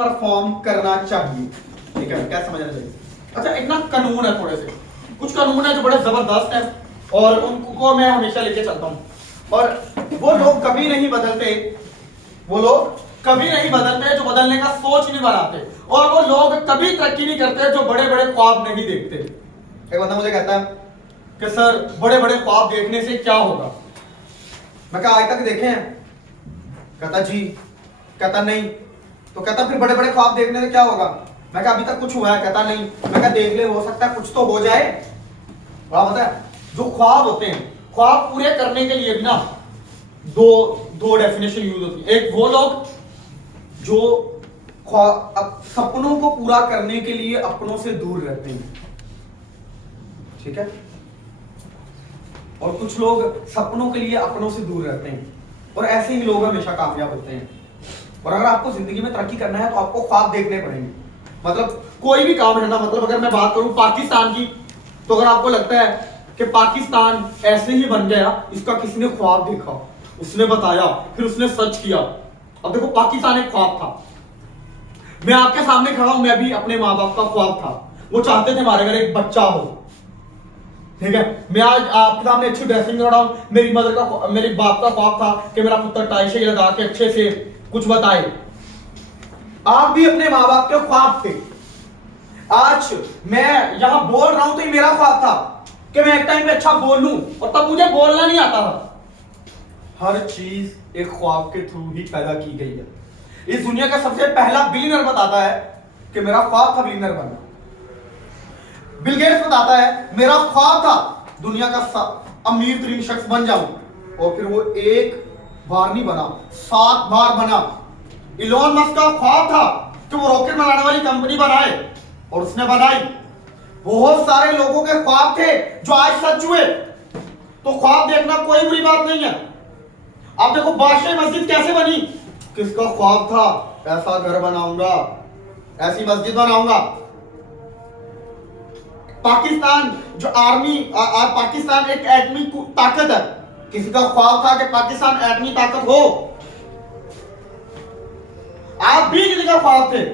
Perform करना चाहिए। ठीक है, क्या समझना चाहिए? अच्छा, एक ना कानून है, थोड़े से कुछ कानून है जो बड़े जबरदस्त है और उनको मैं हमेशा लेके चलता हूँ। और वो लोग कभी नहीं बदलते, वो लोग कभी नहीं बदलते जो बदलने का सोच नहीं बनाते, और वो लोग कभी तरक्की नहीं करते जो बड़े बड़े ख्वाब नहीं देखते। एक बंदा मुझे कहता है कि सर बड़े बड़े ख्वाब देखने से क्या होगा? मैं कहा आज तक देखे हैं? कहता जी। कहता नहीं। तो कहता फिर बड़े बड़े ख्वाब देखने से क्या होगा? मैं कहा अभी तक कुछ हुआ है? कहता नहीं। मैं कहा देख ले, हो सकता है कुछ तो हो जाए। बड़ा पता है, जो ख्वाब होते हैं, ख्वाब पूरे करने के लिए भी ना दो डेफिनेशन यूज होती है। एक वो लोग जो सपनों को पूरा करने के लिए अपनों से दूर रहते हैं, ठीक है, और कुछ लोग सपनों के लिए अपनों से दूर रहते हैं, और ऐसे ही लोग हमेशा कामयाब होते हैं। और अगर आपको जिंदगी में तरक्की करना है तो आपको ख्वाब देखने पड़ेंगे। मतलब कोई भी काम है ना, मतलब अगर मैं बात करूं पाकिस्तान की, तो अगर आपको लगता है कि पाकिस्तान ऐसे ही बन गया, इसका किसी ने ख्वाब देखा, उसने बताया, फिर उसने सच किया। अब देखो, पाकिस्तान एक ख्वाब था। मैं आपके सामने खड़ा हूं, मैं भी अपने माँ बाप का ख्वाब था। वो चाहते थे हमारे घर एक बच्चा हो, ठीक है। मैं आज आपके सामने अच्छी ड्रेसिंग में खड़ा हूं, मेरे बाप का ख्वाब था कि मेरा पुत्र टाई शाई लगा के अच्छे से कुछ बताए। आप भी अपने माँ बाप के ख्वाब थे। आज मैं यहां बोल रहा हूं तो ये मेरा ख्वाब था कि मैं एक टाइम पे अच्छा बोलूं, और तब मुझे बोलना नहीं आता था। हर चीज एक ख्वाब के थ्रू ही पैदा की गई है। इस दुनिया का सबसे पहला बिलियनर बताता है कि मेरा ख्वाब था बिलियनर बनना। बिल गेट्स बताता है मेरा ख्वाब था दुनिया का अमीर तरीन शख्स बन जाऊं, और फिर वो एक बार नहीं बना, 7 बार बना। इलोन मस्क का ख्वाब था कि वो रॉकेट बनाने वाली कंपनी बनाए, और उसने बनाई। बहुत सारे लोगों के ख्वाब थे जो आज सच हुए। तो ख्वाब देखना कोई बुरी बात नहीं है। आप देखो बादशाह मस्जिद कैसे बनी, किसका ख्वाब था? ऐसा घर बनाऊंगा, ऐसी मस्जिद बनाऊंगा। पाकिस्तान जो आर्मी, पाकिस्तान एक एटमी ताकत है, किसी का ख्वाब था कि पाकिस्तान एटमी ताकत हो। आप भी किसी का ख्वाब थे।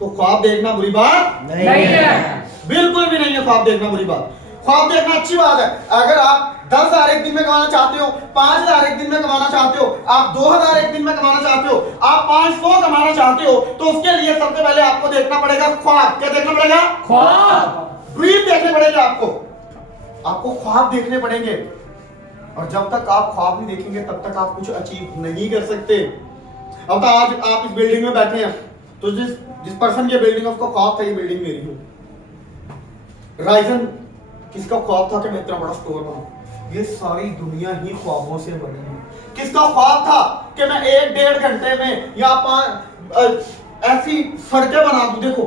तो ख्वाब देखना बुरी बात नहीं है, बिल्कुल भी नहीं है। ख्वाब देखना बुरी बात, ख्वाब देखना अच्छी बात है। अगर आप 10,000 एक दिन में कमाना चाहते हो, 5,000 एक दिन में कमाना चाहते हो, आप 2,000 एक दिन में कमाना चाहते हो, आप 500 कमाना चाहते हो, तो उसके लिए सबसे पहले आपको देखना पड़ेगा ख्वाब। क्या देखना पड़ेगा? ख्वाब। ड्रीम देखने पड़ेंगे आपको ख्वाब देखने पड़ेंगे। और जब तक आप ख्वाब नहीं देखेंगे तब तक आप कुछ अचीव नहीं कर सकते। अब तो आज आप इस बिल्डिंग में बैठे हैं, तो जिस पर्सन की बिल्डिंग है उसका ख्वाब था ये बिल्डिंग मेरी हो। राइजन किसका ख्वाब था कि मैं इतना बड़ा स्टोर बनाऊं? ये सारी दुनिया ही ख्वाबों से बनी है। किसका ख्वाब था कि मैं 1-1.5 घंटे में या ऐसी सड़कें बना दूं? देखो,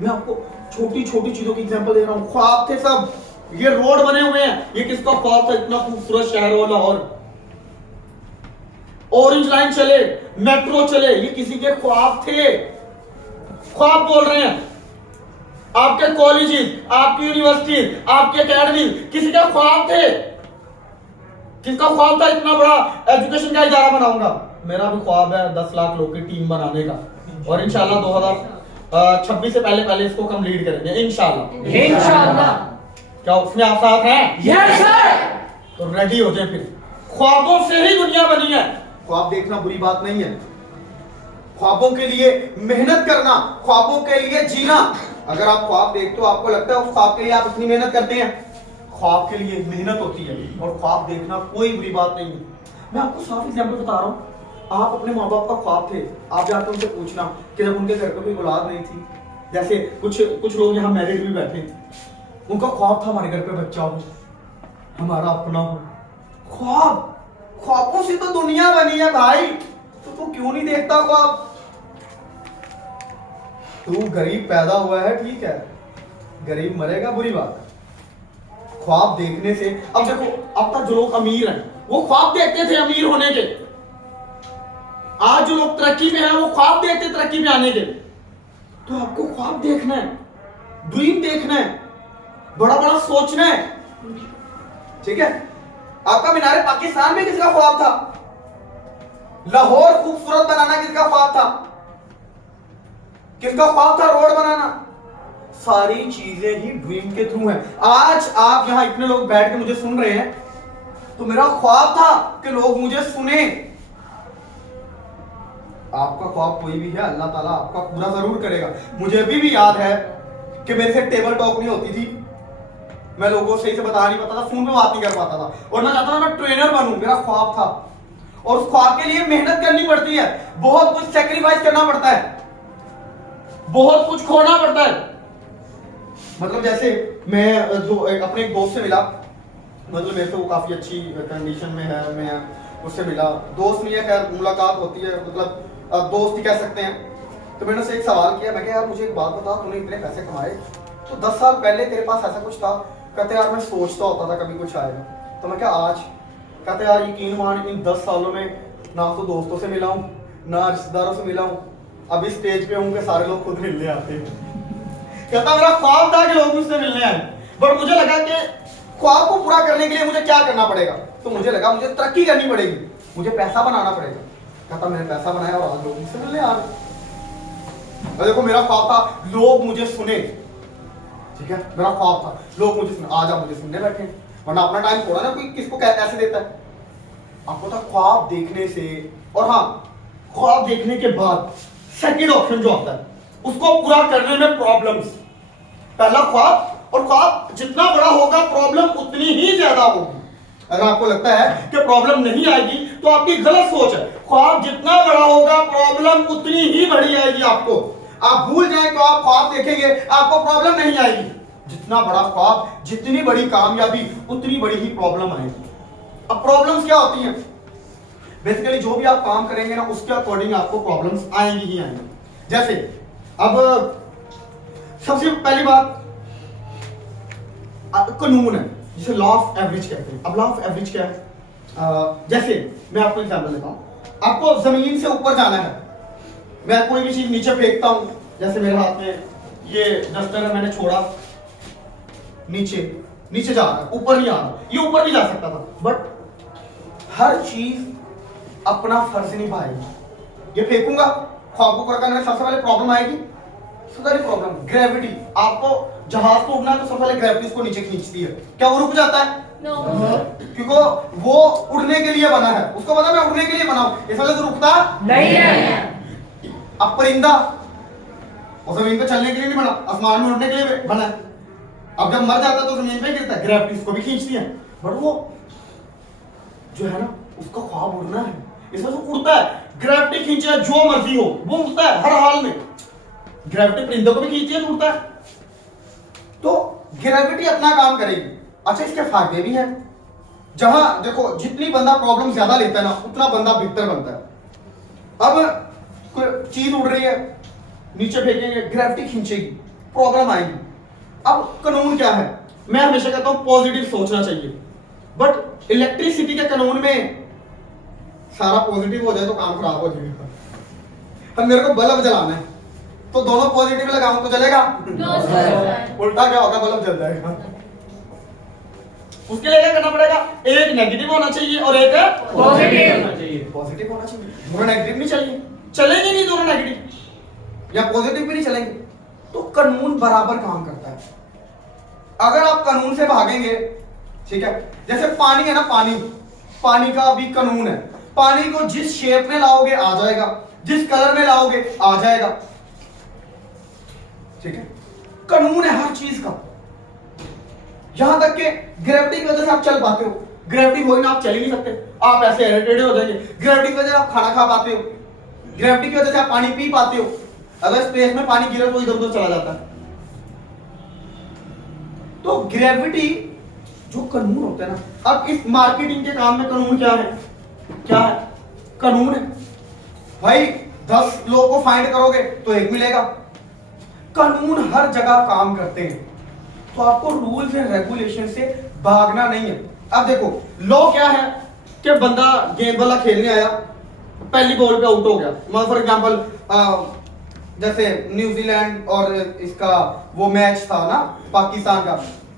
मैं आपको छोटी छोटी चीजों की एग्जांपल दे रहा हूं। ख्वाब थे सब। ये रोड बने हुए हैं, ये किसका ख्वाब था? इतना खूबसूरत शहर हो लाहौर। ऑरेंज लाइन चले, मेट्रो चले, ये किसी के ख्वाब थे। ख्वाब बोल रहे हैं। आपके कॉलेजेस, आपकी यूनिवर्सिटी, आपके एकेडमी, किसी का ख्वाब थे। किसका ख्वाब था इतना बड़ा एजुकेशन का इदारा बनाऊंगा? मेरा भी ख्वाब है 10 लाख लोग की टीम बनाने का, और इंशाल्लाह 2026 से पहले इसको कंप्लीट करेंगे इंशाल्लाह। क्या उसमें आप साथ हैं? Yes sir. तो रेडी हो जाए। फिर ख्वाबों से ही दुनिया बनी है। ख्वाब देखना बुरी बात नहीं है। ख्वाबों के लिए मेहनत करना, ख्वाबों के लिए जीना। अगर आप ख्वाब देखते हो, आपको लगता है उस ख्वाब के लिए आप इतनी मेहनत करते हैं, ख्वाब के लिए मेहनत होती है। और ख्वाब देखना कोई बुरी बात नहीं है। मैं आपको साफ एग्जांपल बता रहा हूं। आप अपने माँ बाप का ख्वाब थे, आप जाकर उनसे पूछना कि जब उनके घर पे कोई औलाद नहीं थी, जैसे कुछ लोग यहाँ मैरिड भी बैठे, उनका ख्वाब था हमारे घर पे बच्चा हो, हमारा अपना हो। ख्वाबों से तो दुनिया बनी है भाई। तो तू क्यों नहीं देखता ख्वाब? तू गरीब पैदा हुआ है, ठीक है, गरीब मरेगा, बुरी बात है। ख्वाब देखने से, अब देखो, अब तक जो लोग अमीर हैं वो ख्वाब देखते थे अमीर होने के। आज जो लोग तरक्की में हैं वो ख्वाब देखते तरक्की में आने के। तो आपको ख्वाब देखना है, ड्रीम देखना है, बड़ा बड़ा सोचना है, ठीक है। आपका मीनारे पाकिस्तान में किसका ख्वाब था? लाहौर खूबसूरत बनाना किसका ख्वाब था? किसका ख्वाब था रोड बनाना? सारी चीजें ही ड्रीम के थ्रू हैं। आज आप यहां इतने लोग बैठ के मुझे सुन रहे हैं, तो मेरा ख्वाब था कि लोग मुझे सुने। आपका ख्वाब कोई भी है, अल्लाह ताला आपका पूरा जरूर करेगा। मुझे अभी भी याद है कि मेरे से टेबल टॉक नहीं होती थी, मैं लोगों से बता नहीं पाता था, फोन पे बात नहीं कर पाता था, और मैं चाहता था मैं ट्रेनर बनूं, मेरा ख्वाब था। और उस ख्वाब के लिए मेहनत करनी पड़ती है, बहुत कुछ सेक्रीफाइस करना पड़ता है, बहुत कुछ खोना पड़ता है। मतलब जैसे मैं अपने एक दोस्त से मिला, मतलब मेरे से वो काफी अच्छी कंडीशन में है, मैं उससे मिला, दोस्त नहीं है, खैर मुलाकात होती है, मतलब दोस्त ही कह सकते हैं। तो मैंने उससे एक सवाल किया, मैं कहा यार मुझे एक बात बता, तूने इतने पैसे कमाए, तो 10 साल पहले तेरे पास ऐसा कुछ था? कहते यार मैं सोचता होता था कभी कुछ आएगा। तो मैं क्या आज? कहते यार यकीन मान, इन 10 सालों में ना तो दोस्तों से मिला हूँ, ना रिश्तेदारों से मिला हूँ, अभी स्टेज पे हूँ कि सारे लोग खुद मिलने आते हैं। कहता मेरा ख्वाब था कि लोग मुझसे मिलने आए, बट मुझे लगा कि ख्वाब को पूरा करने के लिए मुझे क्या करना पड़ेगा, तो मुझे लगा मुझे तरक्की करनी पड़ेगी, मुझे पैसा बनाना पड़ेगा। कहता मैंने पैसा बनाया और आज लोग मुझसे मिलने आ रहे। और देखो मेरा ख्वाब था लोग मुझे सुने, ठीक है, मेरा ख्वाब था लोग मुझे सुने, आज आप मुझे सुनने बैठे, वरना अपना टाइम थोड़ा ना कोई किसको ऐसे देता है। आपको था ख्वाब देखने से, और हाँ, ख्वाब देखने के बाद सेकंड ऑप्शन जो आता है उसको पूरा करने में प्रॉब्लम्स। पहला ख्वाब, और ख्वाब जितना बड़ा होगा प्रॉब्लम उतनी ही ज्यादा होगी। अगर आपको लगता है कि प्रॉब्लम नहीं आएगी तो आपकी गलत सोच है। ख्वाब जितना बड़ा होगा प्रॉब्लम उतनी ही बड़ी आएगी आपको। आप भूल जाए तो आप ख्वाब देखेंगे, आपको प्रॉब्लम नहीं आएगी। जितना बड़ा ख्वाब, जितनी बड़ी कामयाबी, उतनी बड़ी ही प्रॉब्लम आएगी। अब प्रॉब्लम्स क्या होती हैं? बेसिकली जो भी आप काम करेंगे ना उसके अकॉर्डिंग आपको प्रॉब्लम्स आएंगी ही आएंगी। जैसे अब सबसे पहली बात कानून है, जिसे लॉ ऑफ एवरेज कहते हैं। अब लॉ ऑफ एवरेज क्या है? जैसे मैं आपको एग्जांपल देता हूं, आपको जमीन से ऊपर जाना है, मैं कोई भी चीज नीचे फेंकता हूं, जैसे मेरे हाथ में ये डस्टर है, मैंने छोड़ा, नीचे जा रहा है, ऊपर नहीं आ रहा, ये ऊपर नहीं जा सकता था, बट हर चीज अपना फर्ज निभाएगी। ये फेंकूंगा, ख्वाब को करने में सबसे पहले प्रॉब्लम आएगी, सबसे प्रॉब्लम ग्रेविटी। आपको जहाज को उड़ना है तो सबसे पहले ग्रेविटी उसको नीचे खींचती है, क्या वो रुक जाता है? No. क्योंकि वो उड़ने के लिए बना है, उसको पता मैं उड़ने के लिए बना हूं, इस वजह से रुकता नहीं है। अब परिंदा वो जमीन पे चलने के लिए नहीं बना, आसमान में उड़ने के लिए बना है। अब जब मर जाता है तो जमीन पे गिरता है, ग्रेविटी उसको भी खींचती है, बट वो जो है ना उसका ख्वाब उड़ना है, इस वजह से उड़ता है। ग्रेविटी खींचे जो मर्जी हो, वो उड़ता है हर हाल में। ग्रेविटी परिंदे को भी खींचती है तो उड़ता है। तो ग्रेविटी अपना काम करेगी। अच्छा, इसके फायदे भी हैं। जहां देखो जितनी बंदा प्रॉब्लम ज्यादा लेता है ना उतना बंदा बेहतर बनता है। अब कोई चीज उड़ रही है, नीचे फेंकेंगे, ग्रेविटी खींचेगी, प्रॉब्लम आएगी। अब कानून क्या है? मैं हमेशा कहता हूं पॉजिटिव सोचना चाहिए, बट इलेक्ट्रिसिटी के कानून में सारा पॉजिटिव हो जाए तो काम खराब हो जाएगा। अब मेरे को बल्ब जलाना है तो दोनों पॉजिटिव लगाऊं तो जलेगा? No, sir. उल्टा क्या होगा? बल्ब जल जाएगा। उसके लिए क्या करना पड़ेगा? एक नेगेटिव होना चाहिए और एक Positive होना चाहिए। पॉजिटिव होना चाहिए, दोनों नेगेटिव नहीं चाहिए, चलेंगे नहीं दोनों नेगेटिव, या पॉजिटिव भी नहीं चलेंगे। तो कानून बराबर काम करता है। अगर आप कानून से भागेंगे, ठीक है, जैसे पानी है ना, पानी का भी कानून है। पानी को जिस शेप में लाओगे आ जाएगा, जिस कलर में लाओगे आ जाएगा, ठीक है, कानून है हर चीज का। यहां तक कि ग्रेविटी की वजह से आप चल पाते हो, ग्रेविटी हो ही ना आप चल ही नहीं सकते, आप ऐसे टेढ़े हो जाएंगे। ग्रेविटी की वजह से आप खाना खा पाते हो, ग्रेविटी की वजह से आप पानी पी पाते हो। अगर स्पेस में पानी गिरे तो इधर उधर चला जाता है। तो ग्रेविटी जो कानून होता है ना, अब इस मार्केटिंग के काम में कानून क्या है? कानून है भाई, 10 लोगों को फाइंड करोगे तो एक मिलेगा। कानून हर जगह काम करते हैं, तो आपको रूल्स एंड रेगुलेशन से भागना नहीं है। अब देखो लॉ क्या है कि बंदा गेंद वाला खेलने आया, पहली बॉल पे आउट हो गया। मतलब फॉर एग्जांपल जैसे न्यूजीलैंड और इसका वो मैच था ना पाकिस्तान का।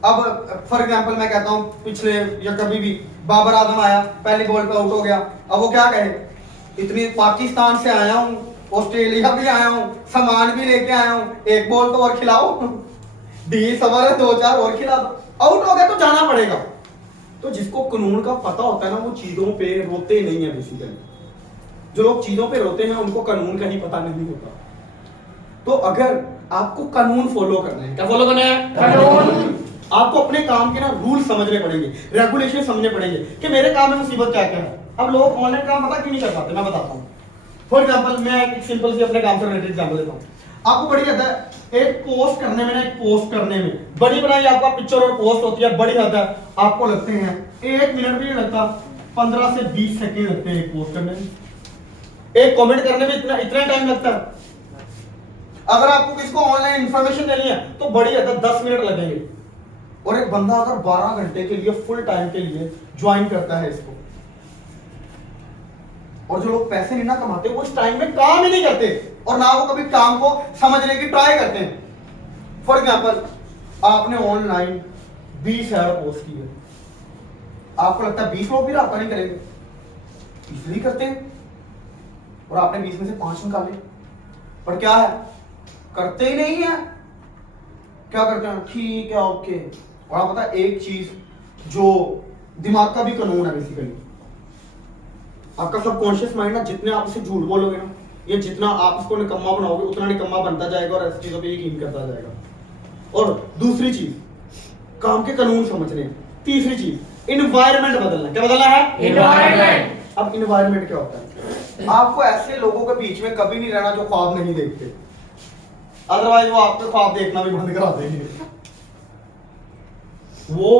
अब फॉर एग्जांपल मैं कहता हूं पिछले या कभी भी बाबर आजम आया, पहली बॉल पे आउट हो गया। अब वो क्या कहे, इतनी पाकिस्तान से आया हूं ऑस्ट्रेलिया भी आया हूँ, सामान भी लेके आया हूँ, एक बॉल तो और खिलाओ, 20 ओवर है, 2-4 और खिला दो, आउट हो गया तो जाना पड़ेगा। तो जिसको कानून का पता होता है ना, वो चीजों पे रोते नहीं है बेसिकली। जो लोग चीजों पे रोते हैं उनको कानून का ही पता नहीं होता। तो अगर आपको कानून फॉलो करना है, क्या फॉलो करना है? कानून। आपको अपने काम के ना रूल समझने पड़ेंगे, रेगुलेशन समझने पड़ेंगे कि मेरे काम में मुसीबत क्या क्या है। अब लोग ऑनलाइन काम पता क्यों नहीं कर पाते, मैं बताता हूँ। फॉर एग्जाम्पल मैं एक सिंपल सी अपने काम से रिलेटेड एग्जाम्पल देता हूँ। आपको बड़ी हद है एक पोस्ट करने में ना, एक पोस्ट करने में बड़ी बनाई आपका पिक्चर और पोस्ट होती है, बड़ी हद है आपको लगते हैं 1 मिनट भी नहीं लगता, 15 से 20 सेकंड लगते हैं एक पोस्ट करने में, एक कमेंट करने में इतना टाइम लगता है। अगर आपको किसी को ऑनलाइन इंफॉर्मेशन देनी है तो बड़ी हद है 10 मिनट लगेंगे। और एक बंदा अगर 12 घंटे के लिए फुल टाइम के लिए ज्वाइन करता है इसको, और जो लोग पैसे नहीं ना कमाते वो इस टाइम में काम ही नहीं करते और ना वो कभी काम को समझने की ट्राई करते हैं। फॉर एग्जाम्पल आपने ऑनलाइन 20 ऐड पोस्ट की है, आपको लगता है 20 लोग भी रब्ता नहीं करेंगे, इसलिए करते हैं, और आपने 20 में से 5 निकाले, पर क्या है करते ही नहीं है। क्या करते हैं? ठीक है, ओके। और आप पता है एक चीज जो दिमाग का भी कानून है बेसिकली, आपका सबकॉन्शियस माइंड ना, जितने आप इसे झूठ बोलोगे ना, या जितना आप इसको निकम्मा बनाओगे उतना निकम्मा बनता जाएगा और ऐसी चीजों पे यकीन करता जाएगा। और दूसरी चीज काम के कानून समझने, तीसरी चीज इन्वायरमेंट बदलना। क्या बदलना है? एनवायरनमेंट। अब इन्वायरमेंट क्या होता है? आपको ऐसे लोगों के बीच में कभी नहीं रहना जो ख्वाब नहीं देखते, अदरवाइज वो आपके ख्वाब देखना भी बंद करा देंगे। वो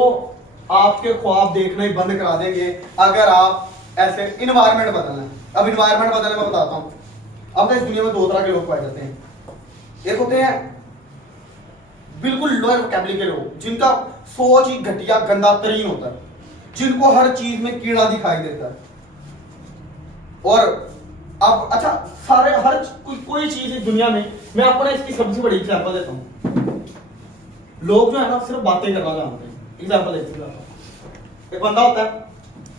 आपके ख्वाब देखना ही बंद करा देंगे अगर आप ऐसे इन्वायरमेंट बदलना है। अब इन्वायरमेंट बदलने में बताता हूं। अब इस दुनिया में 2 तरह के लोग पाए जाते हैं। एक होते हैं बिल्कुल लोअर वोकैबुलरी के लोग, जिनका सोच ही घटिया गंदा तरीन होता है, जिनको हर चीज में कीड़ा दिखाई देता है। और अब अच्छा सारे हर कोई चीज इस दुनिया में, मैं आपको ना इसकी सबसे बड़ी एग्जांपल देता हूं। लोग जो है ना सिर्फ बातें करना जानते हैं। एग्जांपल देता हूं, एक बंदा होता है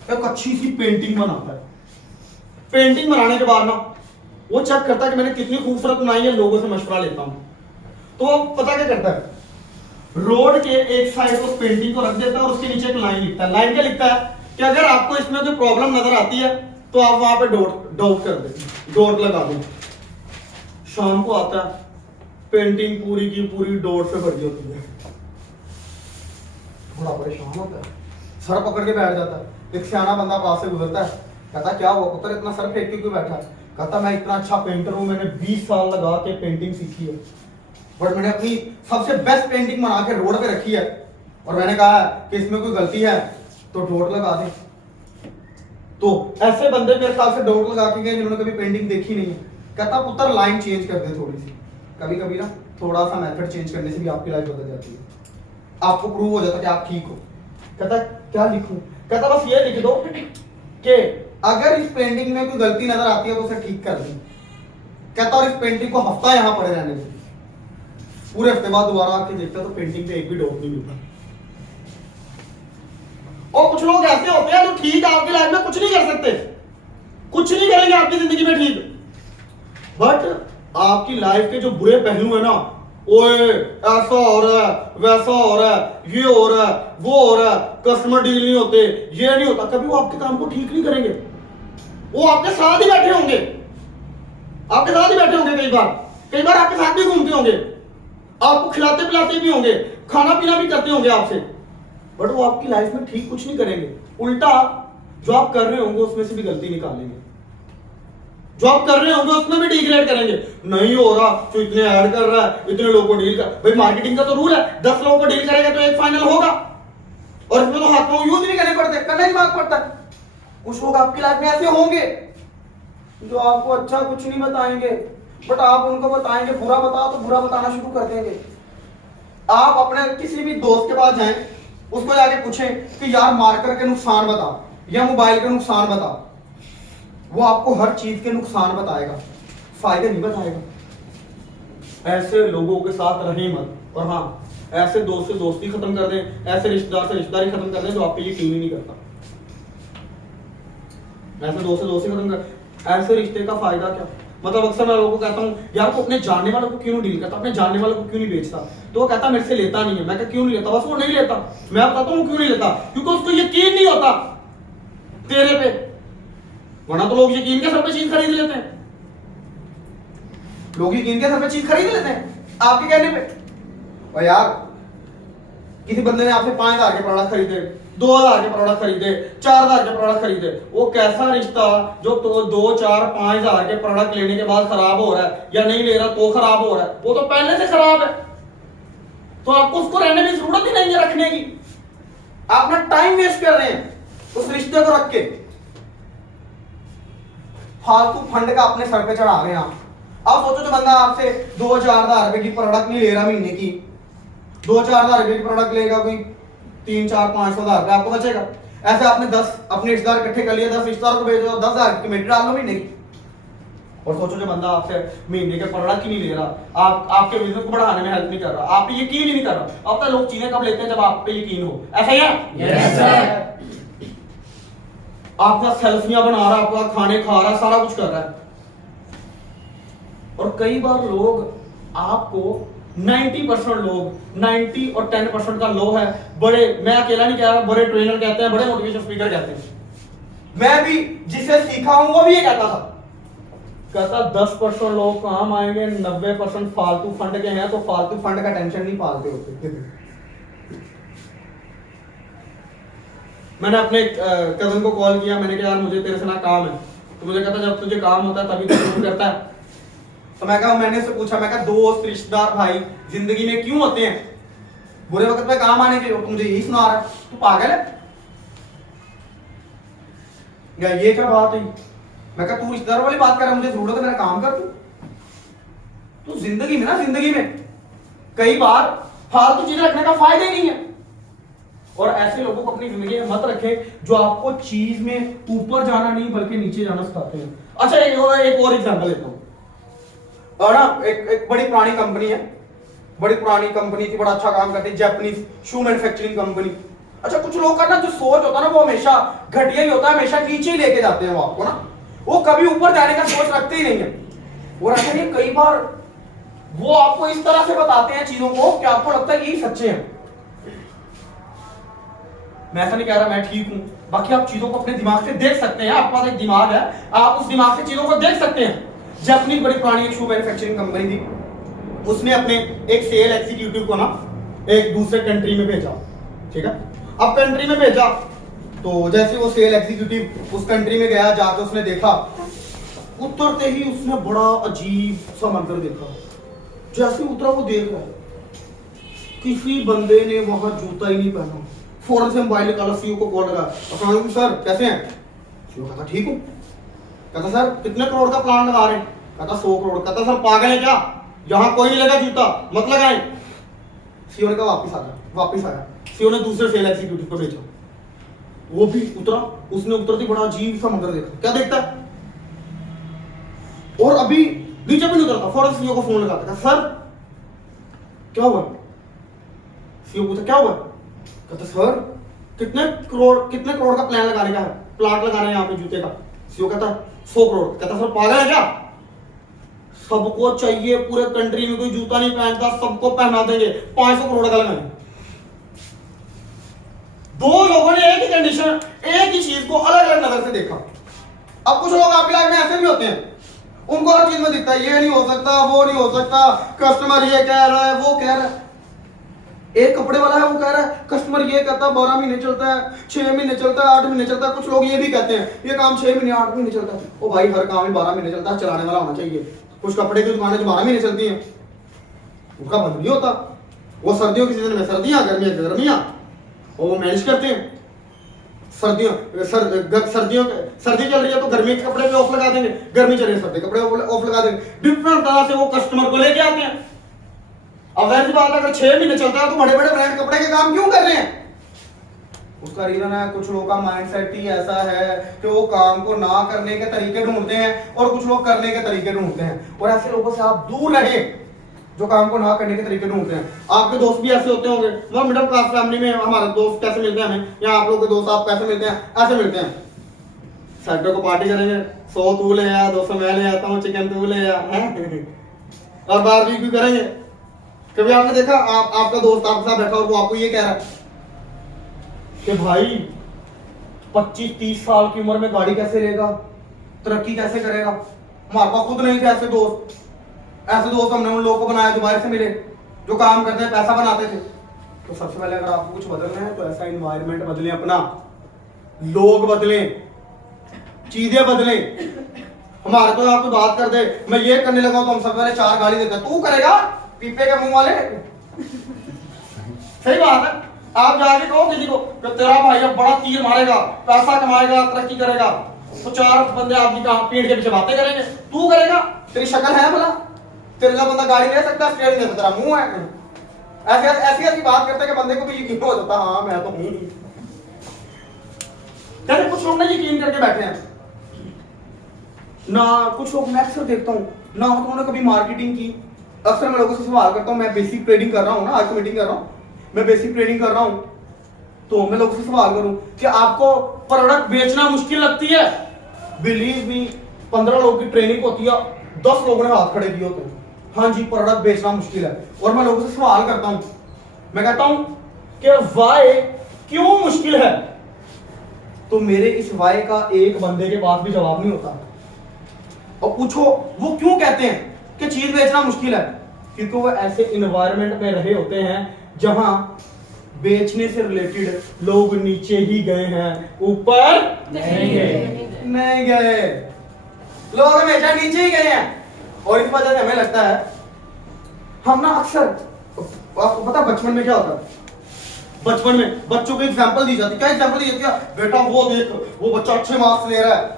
एक अच्छी सी पेंटिंग बनाता है, पेंटिंग बनाने के बाद ना वो चेक करता है कि मैंने कितनी खूबसूरत बनाई है, लोगों से मशवरा लेता हूं। तो वो पता क्या करता है, रोड के एक साइड उस पेंटिंग को रख देता है और उसके नीचे एक लाइन लिखता है। लाइन क्या लिखता है कि अगर आपको इसमें कोई प्रॉब्लम नजर आती है तो आप वहां पे डॉट कर दें, डॉट लगा दें। शाम को आता है, पेंटिंग पूरी की पूरी डॉट से भरी होती है, थोड़ा परेशान होता है, सर पकड़ के बैठ जाता है। एक सियाना बंदा पास से गुजरता है, कहता क्या हुआ पुत्र इतना सर फेंक के क्यों बैठा है? कहता मैं इतना अच्छा पेंटर हूं, मैंने 20 साल लगा के पेंटिंग सीखी है, बट मैंने अपनी सबसे बेस्ट पेंटिंग बना के रोड पे रखी है और मैंने कहा है कि इसमें कोई गलती है तो डॉट लगा दे। तो ऐसे बंदे मेरे ख्याल से डॉट लगा के गए जिन्होंने कभी पेंटिंग देखी नहीं है। कहता पुत्र लाइन चेंज कर दे थोड़ी सी, कभी कभी ना थोड़ा सा मेथड चेंज करने से भी आपकी लाइफ बदल जाती है, आपको प्रूव हो जाता है कि आप ठीक हो। कहता क्या लिखूं? कहता बस ये लिख दो कि अगर इस पेंटिंग में कोई गलती नजर आती है तो उसे ठीक कर दें। कहता और इस पेंटिंग को हफ्ता यहां पड़े रहने दें, पूरे हफ्ते बाद दोबारा आके देखता तो पेंटिंग पे एक भी डॉट नहीं मिलता। और कुछ लोग ऐसे होते हैं जो ठीक है आपकी लाइफ में कुछ नहीं कर सकते, कुछ नहीं करेंगे आपकी जिंदगी में ठीक, बट आपकी लाइफ के जो बुरे पहलू है ना, ओए ऐसा हो रहा है, वैसा हो रहा है, ये हो रहा है, वो हो रहा है, कस्टमर डील नहीं होते, ये नहीं होता, कभी वो आपके काम को ठीक नहीं करेंगे। वो आपके साथ ही बैठे होंगे, आपके साथ ही बैठे होंगे, कई बार आपके साथ भी घूमते होंगे, आपको खिलाते पिलाते भी होंगे, खाना पीना भी करते होंगे आपसे, बट वो आपकी लाइफ में ठीक कुछ नहीं करेंगे। उल्टा जो आप कर रहे होंगे उसमें से भी गलती निकालेंगे, जो आप कर रहे होंगे उसमें भी डिग्रेड करेंगे। नहीं हो रहा तो इतने ऐड कर रहा है, इतने लोगों को डील कर, भाई मार्केटिंग का तो रूल है 10 लोगों को डील करेगा तो एक फाइनल होगा, और इसमें तो हाथ पांव यूज नहीं करने पड़ते, करना ही मांग पड़ता है। कुछ लोग आपकी लाइफ में ऐसे होंगे जो आपको अच्छा कुछ नहीं बताएंगे, बट आप उनको बताएंगे बुरा बताओ तो बुरा बताना शुरू कर देंगे। आप अपने किसी भी दोस्त के पास जाएं, उसको जाके पूछें कि यार मार्कर के नुकसान बता या मोबाइल के नुकसान बता, वो आपको हर चीज के नुकसान बताएगा, फायदे नहीं बताएगा। ऐसे लोगों के साथ रहें मत। और हाँ, ऐसे दोस्त से दोस्ती खत्म कर दें, ऐसे रिश्तेदार से रिश्तेदारी खत्म कर दें जो आप पे यकीन ही नहीं करता। ऐसे दोस्त से दोस्ती खत्म कर, ऐसे रिश्ते का फायदा क्या? मतलब अक्सर मैं लोगों को कहता हूँ यार को अपने जानने वालों को क्यों नहीं डील करता, अपने जानने वालों को क्यों नहीं बेचता, तो वो कहता मेरे से लेता नहीं है। मैं कहता क्यों नहीं लेता, बस वो नहीं लेता। मैं बताता हूँ क्यों नहीं लेता, क्योंकि उसको यकीन नहीं होता तेरे पे, वरना तो लोग यकीन के सर पे चीज खरीद लेते हैं, लोग यकीन के सर पे चीज खरीद लेते हैं आपके कहने पे। और यार किसी बंदे ने आपसे 5,000 के प्रोडक्ट खरीदे, 2,000 के प्रोडक्ट खरीदे, 4,000 के प्रोडक्ट खरीदे, वो कैसा रिश्ता जो तो 2, 4, 5,000 के प्रोडक्ट लेने के बाद खराब हो रहा है या नहीं ले रहा तो खराब हो रहा है, वो तो पहले से खराब है, तो आपको उसको रहने की जरूरत ही नहीं है रखने की। आप अपना टाइम वेस्ट कर रहे हैं उस रिश्ते को रख के, फालतू फंड का अपने सर पे चढ़ा रहे हैं आप सोचो जो बंदा आपसे 2-4,000 रुपए की प्रोडक्ट नहीं ले रहा महीने की, 2-4,000 रुपए की प्रोडक्ट लेगा, कोई 3-4-500,000 रुपए आपको बचेगा। ऐसे आपने 10 अपने रिश्तेदार इकट्ठे कर लिए, 10 रिश्तेदारों को भेज दो, 10,000 की कमेटी डाल लो महीने की। और सोचो जो बंदा आपसे महीने के प्रोडक्ट ही नहीं ले रहा, आपके बिजनेस को बढ़ाने में हेल्प नहीं कर रहा, आप पे यकीन ही नहीं कर रहा। अब तक लोग चीजें कब लेते हैं जब आप पे यकीन हो, ऐसा ही है? Yes sir. आपका सेल्फियां बना रहा है, आपका खाने खा रहा है, सारा कुछ कर रहा है। और कई बार लोग आपको 90% लोग 90 और 10% का लो है। बड़े, मैं अकेला नहीं कह रहा, बड़े ट्रेनर कहते हैं, बड़े मोटिवेशन स्पीकर कहते हैं, मैं भी जिसे सीखा हूं वो भी ये कहता था, कहता 10% लोग काम आएंगे, 90% फालतू फंड के हैं, तो फालतू फंड का टेंशन नहीं पालते होते। मैंने अपने कजन को कॉल किया, मैंने कहा यार मुझे तेरे से ना काम है, तो मुझे कहता जब तुझे काम होता है तभी तो फोन करता है। तो मैं कहा, मैंने उससे पूछा, मैं कहा दोस्त रिश्तेदार भाई जिंदगी में क्यों होते हैं, बुरे वक्त में काम आने के लिए, तो मुझे यही सुना रहा है, तू पागल है या ये क्या बात है। मैं कहा तू रिश्तेदार वाली बात कर रहा है, मुझे जरूरत है मेरा काम कर तू जिंदगी में ना, जिंदगी में कई बार फालतू चीजें रखने का फायदा ही नहीं है। और ऐसे लोगों को अपनी जिंदगी में मत रखें जो आपको चीज में ऊपर जाना नहीं बल्कि नीचे जाना सिखाते हैं। अच्छा एक और एग्जांपल लेता हूं, और ना एक बड़ी पुरानी कंपनी है, बड़ी पुरानी कंपनी थी, बड़ा अच्छा काम करती है, जापानीज शू मैन्युफैक्चरिंग कंपनी। अच्छा कुछ लोग का ना जो सोच होता है ना वो हमेशा घटिया ही होता है, हमेशा नीचे ही लेके जाते हैं वो आपको ना, वो कभी ऊपर जाने का सोच रखते ही नहीं है। और ऐसा नहीं, कई बार वो आपको इस तरह से बताते हैं चीजों को कि आपको लगता है यही सच्चे हैं। मैं ऐसा नहीं कह रहा मैं ठीक हूं, बाकी आप चीजों को अपने दिमाग से देख सकते हैं, आपके पास एक दिमाग है, आप उस दिमाग से चीजों को देख सकते हैं। जापानीज बड़ी पुरानी एक शू मैन्युफैक्चरिंग कंपनी थी, उसने अपने एक सेल एग्जीक्यूटिव को ना एक दूसरे कंट्री में भेजा, ठीक है। अब कंट्री में भेजा तो जैसे वो सेल एग्जीक्यूटिव उस कंट्री में गया, जाकर उसने देखा, उतरते ही उसने बड़ा अजीब सा मंजर देखा। जैसे उतरा वो देख रहा है किसी बंदे ने वहां जूता ही नहीं पहना। फौरन से मोबाइल निकाला, सीईओ को कॉल लगा, अस्सलाम सर कैसे हैं? सीईओ कहता ठीक हूं। कहता सर कितने करोड़ का प्लान लगा रहे हैं? कहता 100 करोड़। कहता सर पागल है क्या, यहाँ कोई नहीं लगा जूता, मत लगाएं। सीईओ ने कहा वापिस आया। सीईओ ने दूसरे सेल एग्जीक्यूटिव को भेजा, वो भी उतरा, उसने उतरते बड़ा अजीब सा मंजर देखा। क्या देखता है, और अभी नीचे भी नहीं उतरता, फौरन सीईओ को फोन लगाता, सर क्या हुआ? सीईओ पूछा क्या हुआ? कहता सर कितने करोड़ का प्लान लगाने का है, प्लाट लगाना है यहाँ पे जूते का। सीईओ कहता 100 करोड़। कहता सर पागल है क्या, सबको चाहिए, पूरे कंट्री में कोई जूता नहीं पहनता, सबको पहना देंगे, 500 करोड़ का लगाएंगे। दो लोगों ने एक ही कंडीशन, एक ही चीज को अलग अलग नजर से देखा। अब कुछ लोग आपकी लाइफ में ऐसे भी होते हैं, उनको हर चीज में दिखता है ये नहीं हो सकता, वो नहीं हो सकता, कस्टमर ये कह रहा है, वो कह रहा है। एक कपड़े वाला है, वो कह रहा है कस्टमर ये कहता है 12 महीने चलता है, 6 महीने चलता है, 8 महीने चलता है। कुछ लोग ये भी कहते हैं ये काम 6 महीने 8 महीने चलता है। ओ भाई हर काम ही 12 महीने चलता है, चलाने वाला होना चाहिए। कुछ कपड़े की दुकानें जो 12 महीने चलती हैं उनका बंद नहीं होता, वो सर्दियों के सीजन में सर्दियां, गर्मियां, और वो मैनेज करते हैं। सर्दी चल रही है तो गर्मी के कपड़े पे ऑफ लगा देंगे, गर्मी चल रही है सर्दी कपड़े ऑफ लगा देंगे। डिफरेंट तरह से वो कस्टमर को लेके आते हैं। अब वैसी बात अगर 6 महीने चलता है तो बड़े बड़े ब्रांड कपड़े के काम क्यों कर रहे हैं? उसका रीजन है कुछ लोगों का माइंडसेट ही ऐसा है कि वो काम को ना करने के तरीके ढूंढते हैं और कुछ लोग करने के तरीके ढूंढते हैं। और ऐसे लोगों से आप दूर रहे जो काम को ना करने के तरीके ढूंढते हैं। आपके दोस्त भी ऐसे होते होंगे, वो मिडिल क्लास फैमिली में हमारे दोस्त कैसे मिलते हैं हमें, या आप लोग के दोस्त आप कैसे मिलते हैं, ऐसे मिलते हैं। सैटरडे को पार्टी करेंगे, 100 तू ले आ, 200 मैं ले आता हूँ, चिकन तू ले आ, हैं? और बारबेक्यू करेंगे। कभी आपने देखा आपका दोस्त आपके साथ बैठा और वो आपको ये कह रहा है कि भाई 25-30 साल की उम्र में गाड़ी कैसे लेगा, तरक्की कैसे करेगा। हमारे पास खुद नहीं थे ऐसे दोस्त। ऐसे दोस्त हमने उन लोगों को बनाया जो बाहर से मिले, जो काम करते हैं, पैसा बनाते थे। तो सबसे पहले अगर आपको कुछ बदलना है तो ऐसा इन्वायरमेंट बदलें, अपना लोग बदलें, चीजें बदलें। हमारे को आपको बात कर दे, मैं ये करने लगा तो हम सबसे पहले 4 गाली देते हैं, तू करेगा पीपे के मुंह वाले। सही बात है। आप जाके कहो किसी को कि तेरा भाई अब बड़ा तीर मारेगा, पैसा कमाएगा, तरक्की करेगा, तो 4 बंदे आपकी पीठ के पीछे बातें करेंगे। तू करेगा, तेरी शक्ल है भला, तेरे लिए बंदा गाड़ी ले सकता है, स्टेयरिंग ले सकता, तेरा मुंह है। ऐसी बात करते हैं कि बंदे को भी यकीन हो जाता, हाँ मैं तो हूं। जैसे कुछ लोग ना यकीन करके बैठे हैं ना, कुछ लोग मैं अक्सर देखता हूँ ना, तो उन्होंने कभी मार्केटिंग की। अक्सर मैं लोगों से सवाल करता हूँ, मैं बेसिक ट्रेडिंग कर रहा हूँ ना, आज तो मीटिंग कर रहा हूँ, मैं बेसिक ट्रेडिंग कर रहा हूँ, तो मैं लोगों से सवाल करूँ कि आपको प्रोडक्ट बेचना मुश्किल लगती है? बिलीव मी, 15 लोगों की ट्रेनिंग होती है, 10 लोगों ने हाथ खड़े किए होते हैं, हाँ जी प्रोडक्ट बेचना मुश्किल है। और मैं लोगों से सवाल करता हूँ, मैं कहता हूँ कि वाई, क्यों मुश्किल है? तो मेरे इस वाई का एक बंदे के पास भी जवाब नहीं होता। और पूछो वो क्यों कहते हैं कि चीज बेचना मुश्किल है? क्योंकि वो ऐसे इन्वायरमेंट में रहे होते हैं जहां बेचने से रिलेटेड लोग नीचे ही गए हैं, ऊपर नहीं गए। लोग हमेशा नीचे ही गए हैं। और इस वजह से हमें लगता है, हम ना अक्सर, आपको पता बचपन में क्या होता है? बचपन में बच्चों को एग्जांपल दी जाती है। क्या एग्जांपल दी जाती है? बेटा वो देख, वो बच्चा अच्छे मार्क्स ले रहा है,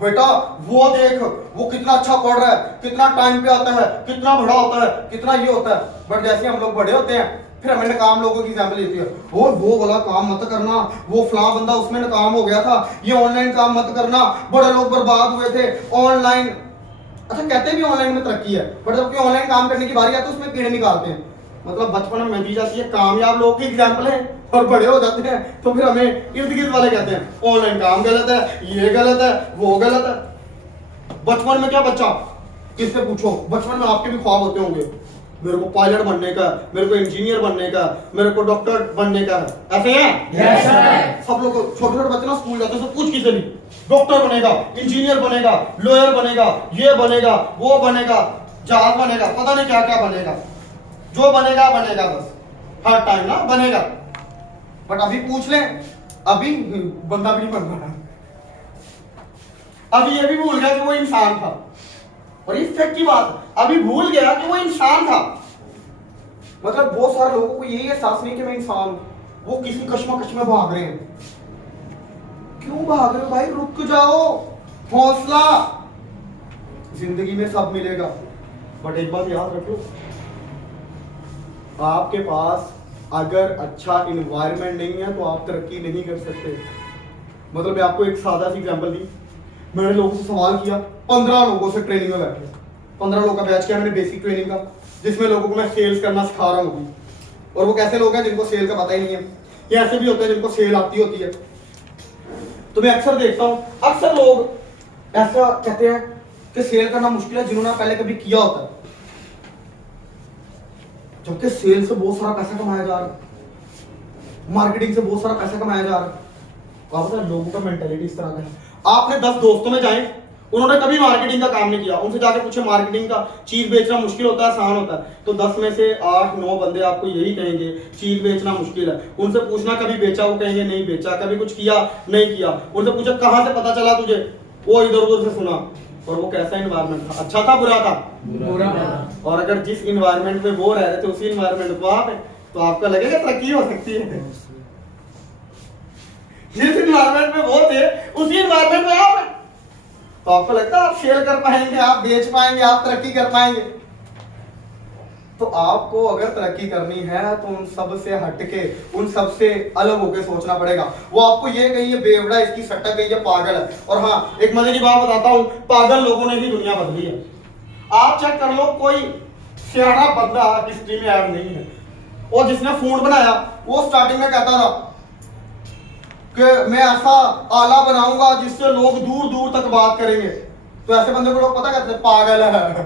बेटा वो देख, वो कितना अच्छा पढ़ रहा है, कितना टाइम पे आता है, कितना बड़ा होता है, कितना ये होता है। बट जैसे हम लोग बड़े होते हैं, फिर हमें नाकाम लोगों की एग्जांपल देती है, वो वाला काम मत करना, वो फला बंदा उसमें नाकाम हो गया था, ये ऑनलाइन काम मत करना, बड़े लोग बर्बाद हुए थे ऑनलाइन। अच्छा कहते भी ऑनलाइन में तरक्की है, बट जब ऑनलाइन काम करने की बारी आती है उसमें कीड़े निकालते हैं। मतलब बचपन में दी जाती है कामयाब लोगों की एग्जाम्पल है, और बड़े हो जाते हैं तो फिर हमें इर्द गिर्द वाले कहते हैं ऑनलाइन काम गलत है, ये गलत है, वो गलत है। बचपन में क्या बच्चा, किससे पूछो, बचपन में आपके भी ख्वाब होते होंगे, मेरे को पायलट बनने का, मेरे को इंजीनियर बनने का, मेरे को डॉक्टर बनने का है, ऐसे हैं? Yes, sir. सब लोग छोटे छोटे बच्चे ना स्कूल जाते हैं, पूछ किसे भी, डॉक्टर बनेगा, इंजीनियर बनेगा, लॉयर बनेगा, ये बनेगा, वो बनेगा, जहाज बनेगा, पता नहीं क्या क्या बनेगा, जो बनेगा बनेगा, बस हर टाइम ना बनेगा। बट अभी पूछ ले, अभी बंदा भी नहीं बन रहा, अभी ये भी भूल गया कि वो इंसान था। और इस फैक्ट की बात, अभी भूल गया कि वो इंसान था। मतलब बहुत सारे लोगों को यही एहसास नहीं कि मैं इंसान हूं, वो किसी कश्मकश में भाग रहे हैं। क्यों भाग रहे हो भाई? रुक जाओ, हौसला, जिंदगी में सब मिलेगा। बट एक बात याद रखो, आपके पास अगर अच्छा इन्वायरमेंट नहीं है तो आप तरक्की नहीं कर सकते। मतलब मैं आपको एक सादा सी एग्जांपल दी, मैंने लोगों से सवाल किया, 15 लोगों से ट्रेनिंग में बैठे, 15 लोगों का बैच किया मैंने बेसिक ट्रेनिंग का, जिसमें लोगों को मैं सेल्स करना सिखा रहा हूँ। और वो कैसे लोग हैं जिनको सेल का पता ही नहीं है, ये ऐसे भी होते हैं जिनको सेल आती होती है। तो मैं अक्सर देखता हूँ, अक्सर लोग ऐसा कहते हैं कि सेल करना मुश्किल है जिन्होंने पहले कभी किया होता है, जबकि सेल से बहुत सारा पैसा कमाया जा रहा है, मार्केटिंग से बहुत सारा पैसा कमाया जा रहा है। लोगों का मेंटालिटी इस तरह का है। आपने 10 दोस्तों में जाए, उन्होंने कभी मार्केटिंग का काम नहीं किया, उनसे जाके पूछे मार्केटिंग का चीज बेचना मुश्किल होता है आसान होता है, तो 10 में से 8-9 बंदे आपको यही कहेंगे चीज बेचना मुश्किल है। उनसे पूछना कभी बेचा, वो कहेंगे नहीं बेचा, कभी कुछ किया नहीं किया। उनसे पूछा कहां से पता चला तुझे, वो इधर उधर से सुना। और वो कैसा एनवायरनमेंट था, अच्छा था बुरा था? बुरा। और अगर जिस एनवायरनमेंट में वो रह रहे थे उसी एनवायरनमेंट को आप है, तो आपका लगेगा तरक्की हो सकती है। जिस एनवायरनमेंट में वो थे उसी एनवायरनमेंट में आप हैं, तो आपको लगता है आप सेल कर पाएंगे, आप बेच पाएंगे, आप तरक्की कर पाएंगे? तो आपको अगर तरक्की करनी है तो उन सब से हटके, उन सब से अलग होकर सोचना पड़ेगा। वो आपको ये कहिए बेवड़ा, इसकी सट्टा कहिए पागल है। और हाँ, एक मजे की बात बताता हूँ, पागल लोगों ने ही दुनिया बदली है। आप चेक कर लो, कोई सियाना बंदा हिस्ट्री में ऐड नहीं है। और जिसने फोन बनाया वो स्टार्टिंग में कहता था कि मैं ऐसा आला बनाऊंगा जिससे लोग दूर दूर तक बात करेंगे, तो ऐसे बंदे को लोग पता कहते हैं पागल है,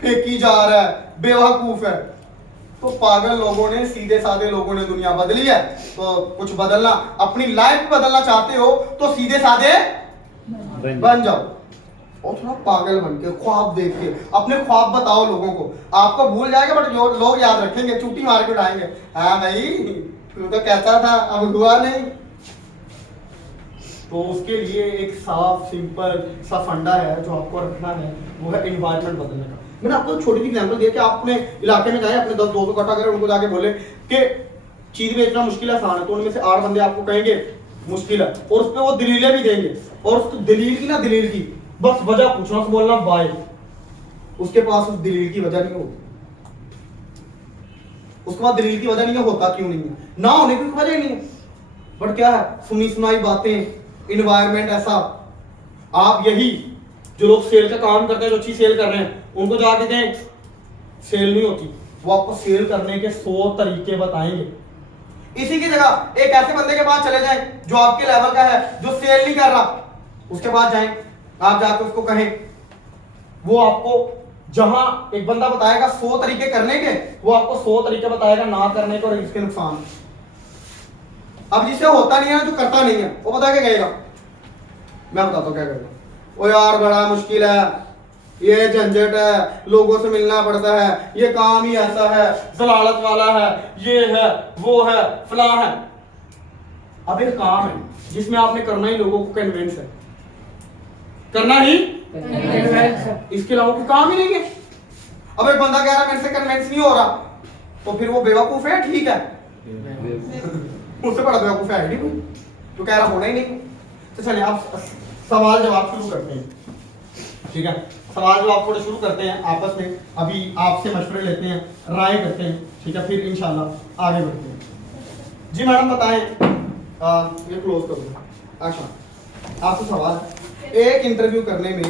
फेंकी जा रहा है, बेवकूफ है। तो पागल लोगों ने, सीधे साधे लोगों ने दुनिया बदली है। तो कुछ बदलना, अपनी लाइफ बदलना चाहते हो तो सीधे साधे बन जाओ, और थोड़ा पागल बन के, ख्वाब देख के अपने ख्वाब बताओ लोगों को। आपको भूल जाएगा बट लोग याद रखेंगे, चूटी मार के उठाएंगे, हाँ भाई तू तो कहता था, अब हुआ नहीं। तो उसके लिए एक साफ सिंपल सा फंडा है जो आपको रखना है, वो है एनवायरनमेंट बदलने का। मैंने आपको छोटी सी एग्जांपल दिया कि आप अपने इलाके में जाए, अपने 10 दोस्तों को इकट्ठा करें, उनको जाके बोले कि चीज बेचना मुश्किल है, आसान है, तो उनमें से 8 बंदे आपको कहेंगे मुश्किल है, और उस पर वो दलीलें भी देंगे, और उस दलील की ना, दलील की बस वजह पूछना, उसको बोलना वाई, उसके पास उस दलील की वजह नहीं होती, उसके बाद दलील की वजह नहीं है, होता क्यों नहीं है, ना होने की वजह ही नहीं है। बट क्या है, सुनी सुनाई बातें, इन्वायरमेंट ऐसा। आप यही जो लोग सेल का काम करते हैं, जो अच्छी सेल कर रहे हैं, उनको जाके दें, सेल नहीं होती, वो आपको सेल करने के 100 तरीके बताएंगे। इसी की जगह एक ऐसे बंदे के पास चले जाएं जो आपके लेवल का है, जो सेल नहीं कर रहा, उसके पास जाएं, आप जाके उसको कहें, वो आपको जहां एक बंदा बताएगा 100 तरीके करने के, वो आपको 100 तरीके बताएगा ना करने के और इसके नुकसान। अब जिसे होता नहीं है ना, जो करता नहीं है, वो बता के कहेगा, मैं बताता हूँ क्या करेगा, ओ यार बड़ा मुश्किल है, ये झंझट है, लोगों से मिलना पड़ता है, ये काम ही ऐसा है, जलालत वाला है, ये है, वो है, फला है। अब एक काम है जिसमें आपने करना ही लोगों को कन्विंस है, करना ही, इसके अलावा कोई काम ही नहीं है। अब एक बंदा कह रहा मेरे से कन्विंस नहीं हो रहा, तो फिर वो बेवकूफ है, ठीक है, उससे बड़ा बेवकूफ है नहीं कोई, तो कह रहा होना ही नहीं। तो चलिए आप सवाल जवाब शुरू करते हैं, ठीक है, सवाल जवाब थोड़े शुरू करते हैं आपस में, अभी आपसे मशवरे लेते हैं, राय करते हैं, ठीक है, फिर इंशाल्लाह आगे बढ़ते हैं। जी मैडम बताएं, ये क्लोज कर दो। अच्छा, आपसे सवाल है, एक इंटरव्यू करने में